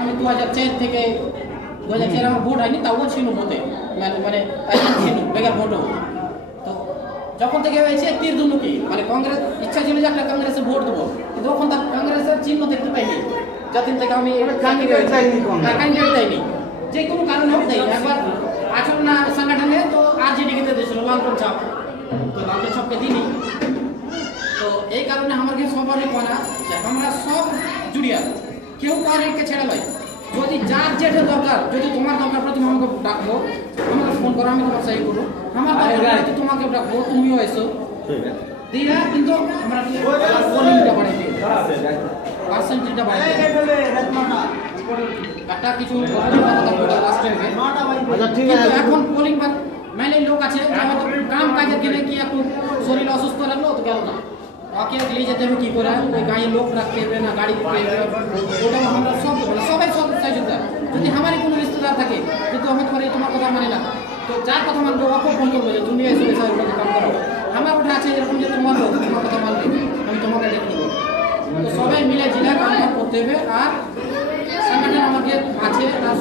আমি 2004 থেকে 2004 আমার ভোট হয়নি, তাও ছিল ভোটে, মানে ছিল বেকার ভোটও। তো যখন থেকে হয়েছে তীরধনুকি, মানে কংগ্রেস ইচ্ছা ছিল যে একটা কংগ্রেসে ভোট দেবো, কিন্তু তখন তার কংগ্রেসের চিহ্ন দেখতে পাইনি। যতদিন থেকে আমি ক্যান্ডিডেট দেয়নি, যে কোনো কারণে হোক দেয়নি। একবার আসল না সংগঠনে তো আরজেডিকে দিয়েছিল লালটন ছাপ, তো লালটন ছাপকে দিইনি। তো এই কারণে আমাকে সবারই করা যে আমরা সব জুড়িয়া, কেউ কারকে ছেড়ে নয়। যদি যার যেটা দরকার, যদি তোমার দরকার পড়ে তুমি আমাকে ডাকবো, আমাকে ফোন করো, আমি তোমার সাই করবো। আমার দরকার পড়ে তোমাকে ডাকবো, তুমিও এসো দিয়া, কিন্তু আমরা পোলিংটা বাড়াই দিই, পার্সেন্টেজটা বাড়াই দিই। একটা কিছু এখন পোলিং মানে লোক আছে কাম কাজের গেলে কি একটু শরীর অসুস্থ লাগলো তো গেল না, ওকে নিয়ে যেতে হবে কি করে, ওই গাড়ি লোক রাখতে হবে না, গাড়ি দিতে হবে, ওটা আমরা সব সবাই সব সহযোগিতা। যদি আমারই কোনো রিশ্তেদার থাকে কিন্তু আমি তোমার কথা মানে না, তো যার কথা মানবো ওকে ফোন করবো যে তুমি এসে এসে কাম করো। আমার ওটা আছে এরকম যে তোমার কথা মানবে, আমি তোমাকে দেখে দেবো। তো সবাই মিলে জিলা কাম করতে হবে। আর সংগঠন আমাকে আছে, তার